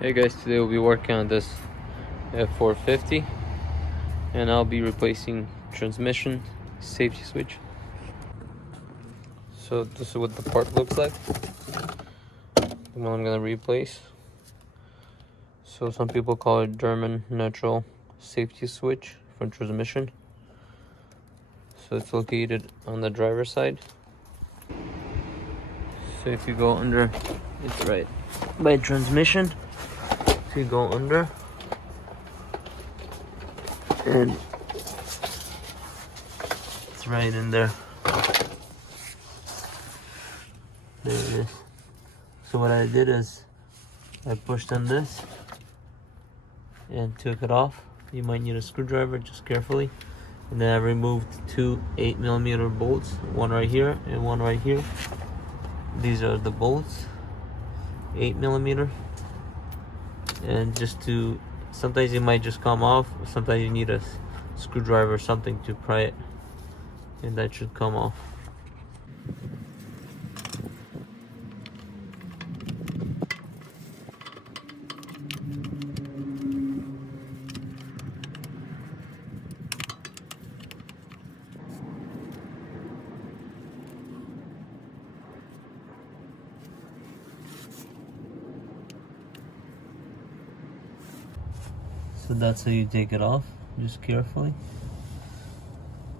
Hey guys, today we'll be working on this F450 and I'll be replacing transmission safety switch. So this is what the part looks like, the one I'm going to replace. So some people call it German natural safety switch from transmission. So it's located on the driver's side. So if you go under, it's right by transmission. If you go under, and it's right in there. There it is. So what I did is I pushed on this and took it off. You might need a screwdriver, just carefully. And then I removed two 8mm bolts, one right here and one right here. These are the bolts, 8mm. And just to, sometimes it might just come off, sometimes you need a screwdriver or something to pry it, and that should come off. So that's how you take it off, just carefully.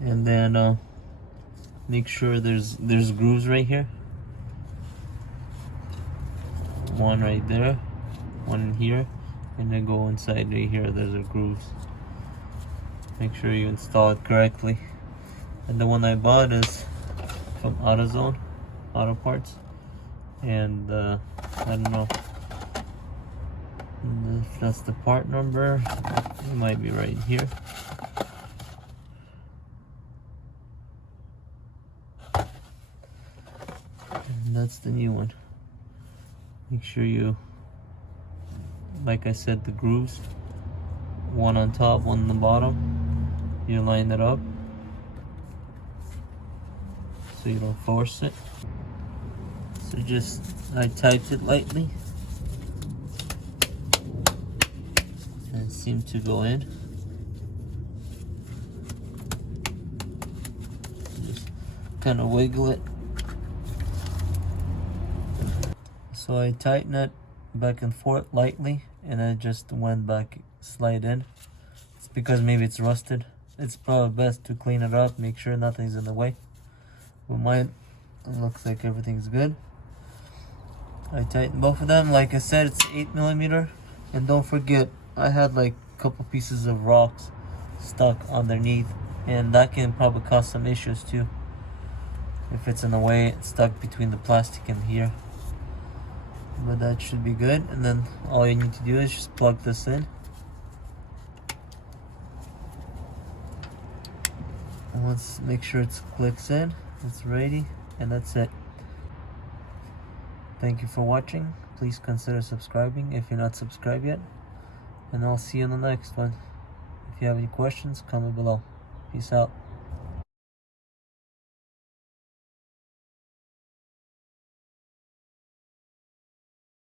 And then make sure there's grooves right here. One right there, one in here, and then go inside right here, there's the grooves. Make sure you install it correctly. And the one I bought is from AutoZone, Auto Parts. And I don't know if that's the part number, it might be right here. And that's the new one. Make sure you, like I said, the grooves, one on top, one on the bottom, you line it up so you don't force it. So just, I typed it lightly and it seemed to go in. Just kind of wiggle it. So I tighten it back and forth lightly, and it just went back, slide in. It's because maybe it's rusted. It's probably best to clean it up, make sure nothing's in the way. But mine, it looks like everything's good. I tightened both of them. Like I said, it's 8mm. And don't forget, I had like a couple pieces of rocks stuck underneath, and that can probably cause some issues too. If it's in the way, it's stuck between the plastic and here. But that should be good. And then all you need to do is just plug this in. And once, make sure it clicks in, it's ready, and that's it. Thank you for watching. Please consider subscribing if you're not subscribed yet. And I'll see you in the next one. If you have any questions, comment below. Peace out.